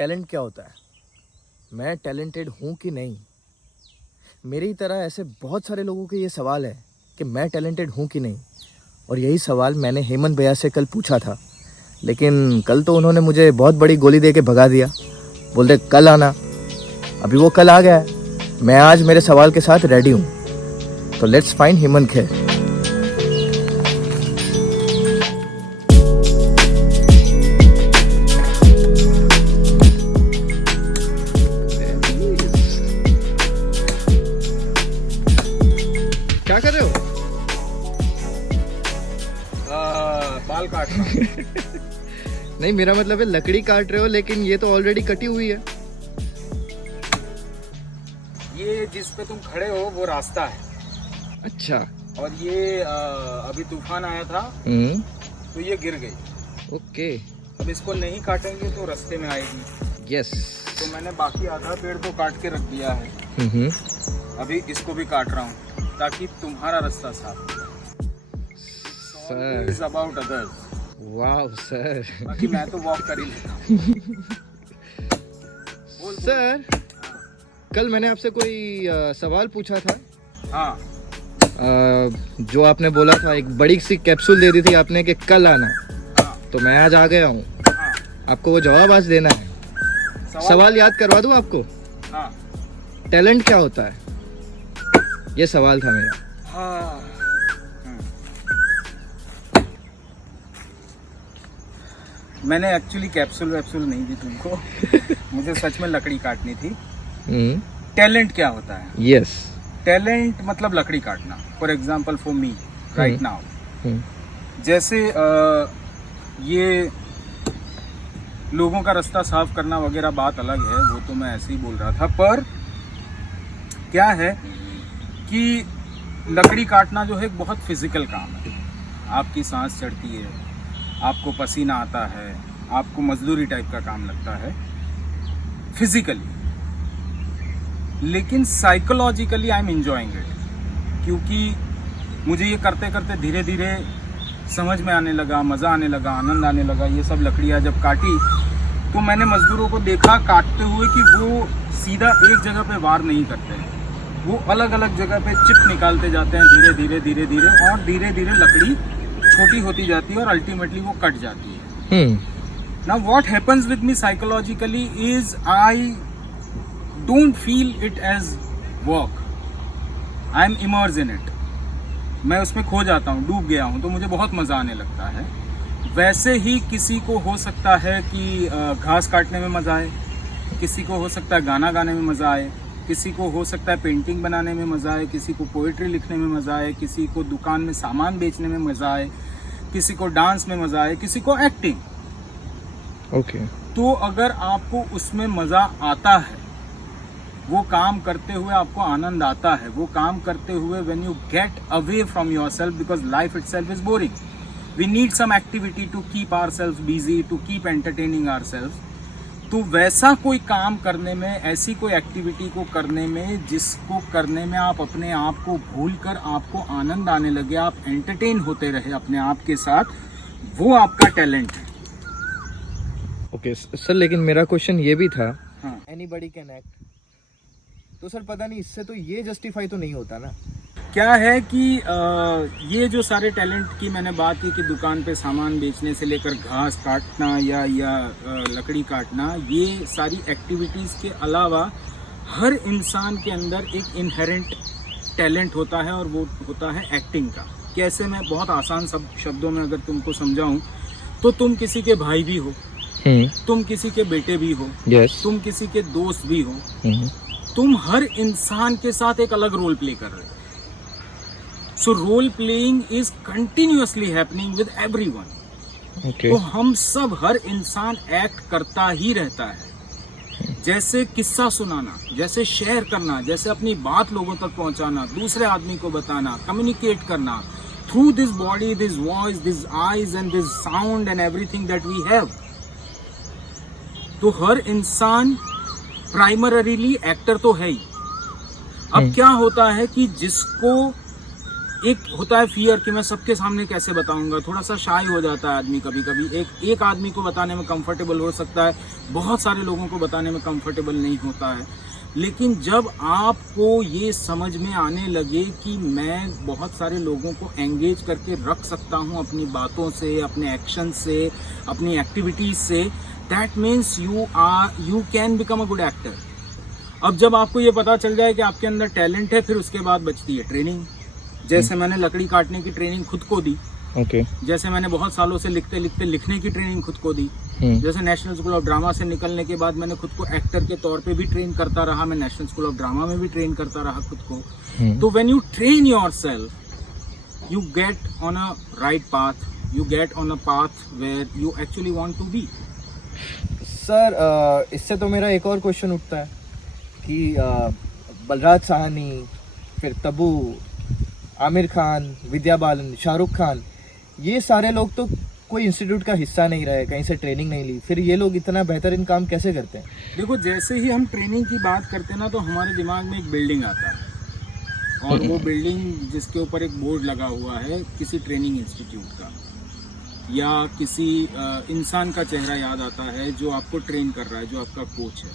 Talent क्या होता है, मैं टैलेंटेड हूँ कि नहीं। मेरी तरह ऐसे बहुत सारे लोगों के ये सवाल है कि मैं टैलेंटेड हूँ कि नहीं। और यही सवाल मैंने हेमंत भैया से कल पूछा था, लेकिन कल तो उन्होंने मुझे बहुत बड़ी गोली दे के भगा दिया। बोलते कल आना। अभी वो कल आ गया है। मैं आज मेरे सवाल के साथ रेडी हूँ। तो लेट्स फाइंड हेमंत खेर। क्या कर रहे हो? बाल काट रहा हूं। नहीं, मेरा मतलब है लकड़ी काट रहे हो, लेकिन ये तो ऑलरेडी कटी हुई है। ये जिस पे तुम खड़े हो वो रास्ता है। अच्छा। और ये अभी तूफान आया था तो ये गिर गई। ओके। अब इसको नहीं काटेंगे तो रास्ते में आएगी। यस। तो मैंने बाकी आधा पेड़ तो काट के रख दिया है। अभी इसको भी काट रहा हूँ ताकि तुम्हारा रास्ता साफ हो जाए। सर। It's about others. वाह सर। बाकी मैं तो वॉक कर ही लेता हूँ। सर, कल मैंने आपसे कोई सवाल पूछा था। हाँ। जो आपने बोला था, एक बड़ी सी कैप्सूल दे दी थी आपने कि कल आना। हाँ। तो मैं आज आ गया हूँ। हाँ। आपको वो जवाब आज देना है। सवाल याद करवा दूँ आपको? हाँ। टैलेंट क्या होता है, ये सवाल था मेरा। हाँ। मैंने एक्चुअली कैप्सूल वैप्सूल नहीं दी तुमको। मुझे सच में लकड़ी काटनी थी। टैलेंट क्या होता है? यस। टैलेंट मतलब लकड़ी काटना। For example for me right now, जैसे ये लोगों का रास्ता साफ करना वगैरह बात अलग है, वो तो मैं ऐसे ही बोल रहा था। पर क्या है कि लकड़ी काटना जो है एक बहुत फिजिकल काम है। आपकी सांस चढ़ती है, आपको पसीना आता है, आपको मजदूरी टाइप का काम लगता है फिजिकली, लेकिन psychologically I am enjoying it. क्योंकि मुझे ये करते करते धीरे धीरे समझ में आने लगा, मज़ा आने लगा, आनंद आने लगा। ये सब लकड़ियाँ जब काटी तो मैंने मजदूरों को देखा काटते हुए कि वो सीधा एक जगह पे वार नहीं करते हैं, वो अलग अलग जगह पे चिप निकालते जाते हैं धीरे धीरे धीरे धीरे, और धीरे धीरे लकड़ी छोटी होती जाती है और अल्टीमेटली वो कट जाती है। Now what happens with me psychologically is I don't feel it as work, I am immerse in it. मैं उसमें खो जाता हूँ, डूब गया हूँ, तो मुझे बहुत मज़ा आने लगता है। वैसे ही किसी को हो सकता है कि घास काटने में मज़ा आए, किसी को हो सकता है गाना गाने में मज़ा आए, किसी को हो सकता है पेंटिंग बनाने में मज़ा आए, किसी को पोइट्री लिखने में मज़ा आए, किसी को दुकान में सामान बेचने में मज़ा आए, किसी को डांस में मज़ा आए, किसी को एक्टिंग। ओके। तो अगर आपको उसमें मज़ा आता है, वो काम करते हुए आपको आनंद आता है, वो काम करते हुए when you get away from yourself, because life itself is boring, we need some activity to keep ourselves busy, to keep entertaining ourselves. तो वैसा कोई काम करने में, ऐसी कोई एक्टिविटी को करने में जिसको करने में आप अपने आप को भूल कर आपको आनंद आने लगे, आप एंटरटेन होते रहे अपने आप के साथ, वो आपका टैलेंट है। ओके सर, लेकिन मेरा क्वेश्चन ये भी था, हाँ। एनीबॉडी कैन एक्ट, तो सर पता नहीं इससे तो ये जस्टिफाई तो नहीं होता ना। क्या है कि ये जो सारे टैलेंट की मैंने बात की कि दुकान पे सामान बेचने से लेकर घास काटना या लकड़ी काटना, ये सारी एक्टिविटीज़ के अलावा हर इंसान के अंदर एक इनहेरेंट टैलेंट होता है, और वो होता है एक्टिंग का। कैसे, मैं बहुत आसान सब शब्दों में अगर तुमको समझाऊं तो तुम किसी के भाई भी हो, तुम किसी के बेटे भी हो, तुम किसी के दोस्त भी हो, तुम हर इंसान के साथ एक अलग रोल प्ले कर रहे हो। So role playing is continuously happening with everyone. तो हम सब, हर इंसान एक्ट करता ही रहता है। जैसे किस्सा सुनाना, जैसे शेयर करना, जैसे अपनी बात लोगों तक पहुंचाना, दूसरे आदमी को बताना, कम्युनिकेट करना through this body, this voice, this eyes and this sound and everything that we have. तो हर इंसान प्राइमरीली एक्टर तो है ही। अब क्या होता है कि जिसको एक होता है फियर कि मैं सबके सामने कैसे बताऊंगा, थोड़ा सा शाय हो जाता है आदमी कभी कभी। एक आदमी को बताने में कंफर्टेबल हो सकता है, बहुत सारे लोगों को बताने में कंफर्टेबल नहीं होता है। लेकिन जब आपको ये समझ में आने लगे कि मैं बहुत सारे लोगों को एंगेज करके रख सकता हूँ अपनी बातों से, अपने एक्शन से, अपनी एक्टिविटीज से, that means you can become a good actor. अब जब आपको ये पता चल जाए कि आपके अंदर टैलेंट है, फिर उसके बाद बचती है ट्रेनिंग। जैसे मैंने लकड़ी काटने की ट्रेनिंग खुद को दी, जैसे मैंने बहुत सालों से लिखते लिखते लिखने की ट्रेनिंग खुद को दी, जैसे नेशनल स्कूल ऑफ ड्रामा से निकलने के बाद मैंने खुद को एक्टर के तौर पे भी ट्रेन करता रहा, मैं नेशनल स्कूल ऑफ ड्रामा में भी ट्रेन करता रहा खुद को। तो when you train yourself you get on a right path, you get on a path where you actually want to be. Sir इससे तो मेरा एक और क्वेश्चन उठता है कि बलराज साहनी, फिर तब्बू, आमिर खान, विद्या बालन, शाहरुख खान, ये सारे लोग तो कोई इंस्टीट्यूट का हिस्सा नहीं रहे, कहीं से ट्रेनिंग नहीं ली, फिर ये लोग इतना बेहतरीन काम कैसे करते हैं? देखो, जैसे ही हम ट्रेनिंग की बात करते हैं ना, तो हमारे दिमाग में एक बिल्डिंग आता है, और वो बिल्डिंग जिसके ऊपर एक बोर्ड लगा हुआ है किसी ट्रेनिंग इंस्टीट्यूट का, या किसी इंसान का चेहरा याद आता है जो आपको ट्रेन कर रहा है, जो आपका कोच है।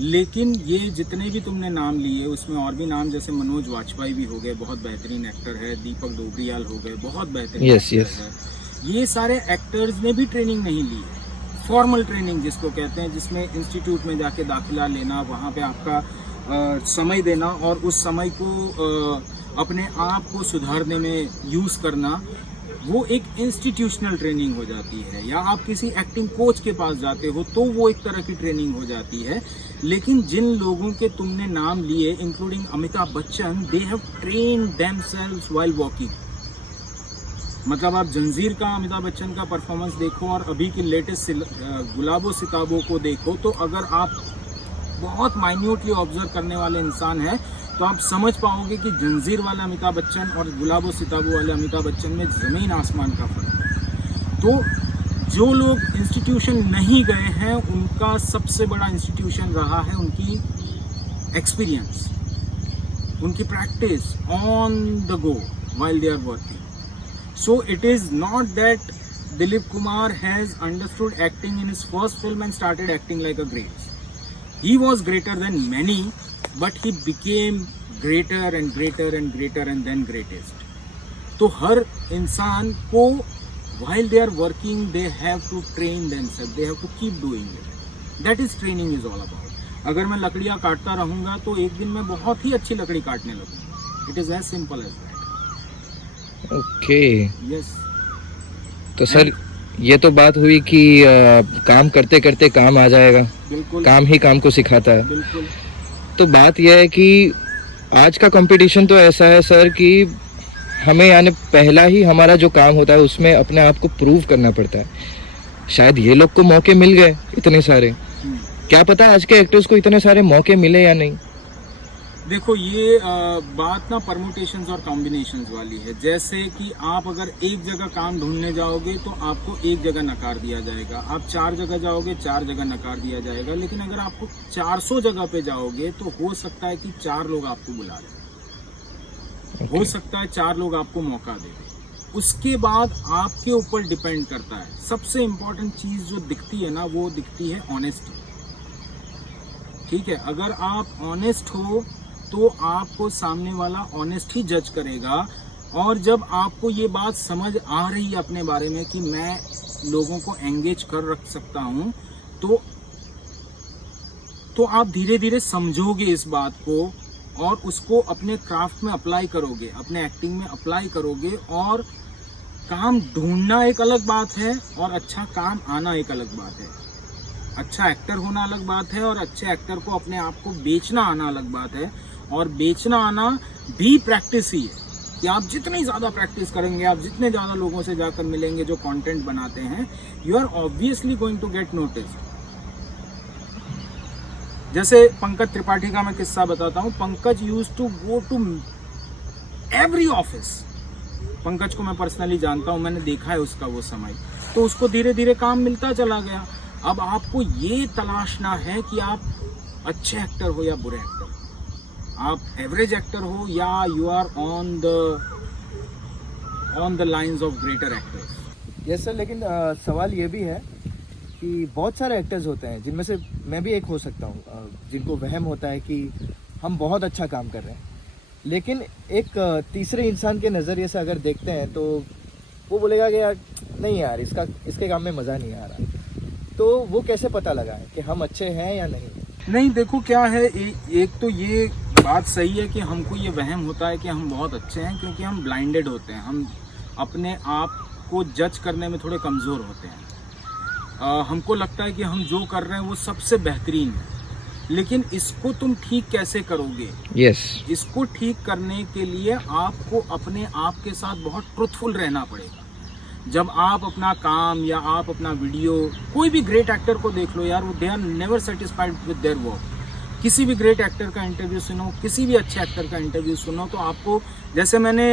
लेकिन ये जितने भी तुमने नाम लिए, उसमें और भी नाम, जैसे मनोज वाजपेयी भी हो गए, बहुत बेहतरीन एक्टर है, दीपक डोबरियाल हो गए, बहुत बेहतरीन एक्टर है। ये सारे एक्टर्स ने भी ट्रेनिंग नहीं ली है, फॉर्मल ट्रेनिंग जिसको कहते हैं, जिसमें इंस्टीट्यूट में जाके दाखिला लेना, वहाँ पे आपका समय देना और उस समय को अपने आप को सुधारने में यूज़ करना, वो एक इंस्टीट्यूशनल ट्रेनिंग हो जाती है। या आप किसी एक्टिंग कोच के पास जाते हो तो वो एक तरह की ट्रेनिंग हो जाती है। लेकिन जिन लोगों के तुमने नाम लिए, including Amitabh Bachchan, they have trained themselves while walking. मतलब आप जंजीर का अमिताभ बच्चन का परफॉर्मेंस देखो और अभी की लेटेस्ट गुलाबो सिताबो को देखो, तो अगर आप बहुत माइन्यूटली ऑब्जर्व करने वाले इंसान हैं तो आप समझ पाओगे कि जंजीर वाला अमिताभ बच्चन और गुलाबो सिताबो वाले अमिताभ बच्चन में ज़मीन आसमान का फर्क है। तो जो लोग इंस्टीट्यूशन नहीं गए हैं, उनका सबसे बड़ा इंस्टीट्यूशन रहा है उनकी एक्सपीरियंस, उनकी practice on the go while they are working. So it is not that Dilip Kumar has understood acting in his first film and started acting like a great. He was greater than many, but he became greater and greater and greater and then greatest. तो हर इंसान को while they are working they have to train themselves, they have to keep doing it. That is training is all about. अगर मैं लकड़ियाँ काटता रहूँगा तो एक दिन मैं बहुत ही अच्छी लकड़ी काटने लगूँगा. It is as simple as that. Okay Yes. तो सर ये तो बात हुई कि काम करते करते काम आ जाएगा, बिल्कुल काम ही काम को सिखाता है। बिल्कुल. तो बात यह है कि आज का कंपटीशन तो ऐसा है सर कि हमें यानी पहला ही हमारा जो काम होता है उसमें अपने आप को प्रूव करना पड़ता है। शायद ये लोग को मौके मिल गए इतने सारे, क्या पता आज के एक्टर्स को इतने सारे मौके मिले या नहीं। देखो, ये बात ना परमुटेशंस और कॉम्बिनेशंस वाली है। जैसे कि आप अगर एक जगह काम ढूंढने जाओगे तो आपको एक जगह नकार दिया जाएगा, आप 4 जगह जाओगे 4 जगह नकार दिया जाएगा। लेकिन अगर आपको 400 जगह पे जाओगे तो हो सकता है कि 4 लोग आपको बुला लें, हो सकता है 4 लोग आपको मौका दे दें। उसके बाद आपके ऊपर डिपेंड करता है। सबसे इम्पोर्टेंट चीज़ जो दिखती है ना, वो दिखती है ऑनेस्टी। ठीक है, अगर आप ऑनेस्ट हो तो आपको सामने वाला ऑनेस्ट ही जज करेगा। और जब आपको ये बात समझ आ रही है अपने बारे में कि मैं लोगों को एंगेज कर रख सकता हूँ, तो आप धीरे धीरे समझोगे इस बात को और उसको अपने क्राफ्ट में अप्लाई करोगे, अपने एक्टिंग में अप्लाई करोगे। और काम ढूंढना एक अलग बात है और अच्छा काम आना एक अलग बात है। अच्छा एक्टर होना अलग बात है और अच्छे एक्टर को अपने आप को बेचना आना अलग बात है। और बेचना आना भी प्रैक्टिस ही है कि आप जितनी ज़्यादा प्रैक्टिस करेंगे, आप जितने ज़्यादा लोगों से जाकर मिलेंगे जो कंटेंट बनाते हैं, you are obviously going to get notice. जैसे पंकज त्रिपाठी का मैं किस्सा बताता हूँ। Pankaj used to go to every office. Pankaj को मैं पर्सनली जानता हूँ, मैंने देखा है उसका वो समय। तो उसको धीरे धीरे काम मिलता चला गया। अब आपको ये तलाशना है कि आप अच्छे एक्टर हो या बुरे एक्टर हो, आप एवरेज एक्टर हो या you are on the on the lines of greater actors. Yes sir, लेकिन सवाल ये भी है कि बहुत सारे एक्टर्स होते हैं जिनमें से मैं भी एक हो सकता हूँ, जिनको वहम होता है कि हम बहुत अच्छा काम कर रहे हैं, लेकिन एक तीसरे इंसान के नज़रिए से अगर देखते हैं तो वो बोलेगा कि यार नहीं यार, इसके काम में मज़ा नहीं आ रहा। तो वो कैसे पता लगाए कि हम अच्छे हैं या नहीं? नहीं, देखो क्या है, एक तो ये बात सही है कि हमको ये वहम होता है कि हम बहुत अच्छे हैं, क्योंकि हम ब्लाइंडेड होते हैं, हम अपने आप को जज करने में थोड़े कमज़ोर होते हैं। हमको लगता है कि हम जो कर रहे हैं वो सबसे बेहतरीन है, लेकिन इसको तुम ठीक कैसे करोगे? यस, इसको ठीक करने के लिए आपको अपने आप के साथ बहुत ट्रुथफुल रहना पड़ेगा। जब आप अपना काम या आप अपना वीडियो, कोई भी ग्रेट एक्टर को देख लो यार, वो they are never satisfied with their work. किसी भी ग्रेट एक्टर का इंटरव्यू सुनो, किसी भी अच्छे एक्टर का इंटरव्यू सुनो, तो आपको, जैसे मैंने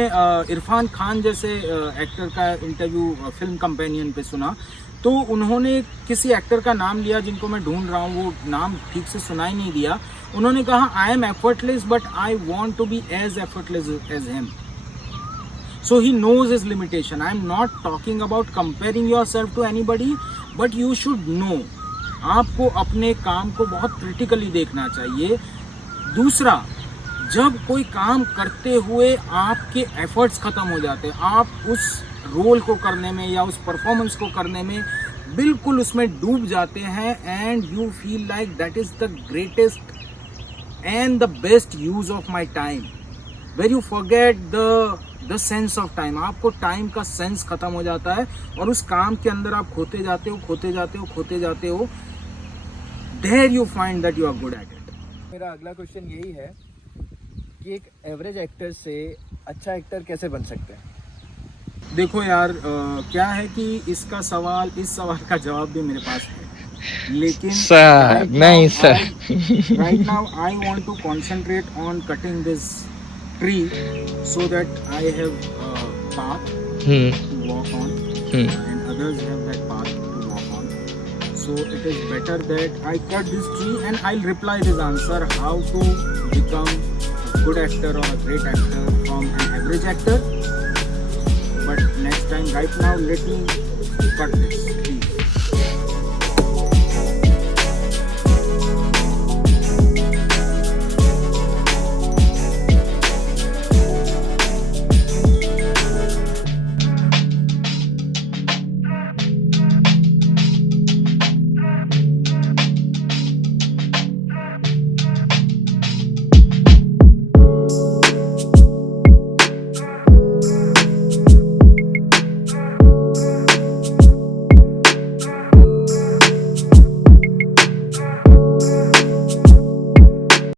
इरफान खान जैसे एक्टर का इंटरव्यू फिल्म कंपेनियन पे सुना, तो उन्होंने किसी एक्टर का नाम लिया जिनको मैं ढूंढ रहा हूँ, वो नाम ठीक से सुनाई नहीं दिया। उन्होंने कहा I am effortless but I want to be as effortless as him. So he knows his limitation. I am not talking about comparing yourself to anybody, but you should know. आपको अपने काम को बहुत क्रिटिकली देखना चाहिए। दूसरा, जब कोई काम करते हुए आपके एफर्ट्स खत्म हो जाते हैं, आप उस रोल को करने में या उस परफॉर्मेंस को करने में बिल्कुल उसमें डूब जाते हैं, and you feel like that is the greatest and the best use of my time, where you forget the sense of time. आपको टाइम का सेंस खत्म हो जाता है और उस काम के अंदर आप खोते जाते हो। There you find that you are good at it. मेरा अगला क्वेश्चन यही है कि एक एवरेज एक्टर से अच्छा एक्टर कैसे बन सकते हैं? देखो यार, क्या है कि इस सवाल का जवाब भी मेरे पास है, लेकिन सर नहीं sir, right now I want to concentrate on cutting this tree so that I have a path to walk on, and others have that path to walk on. So it is better that I cut this tree, and I'll reply this answer how to become a good actor or a great actor from an average actor. But next time, right now, let me cut this.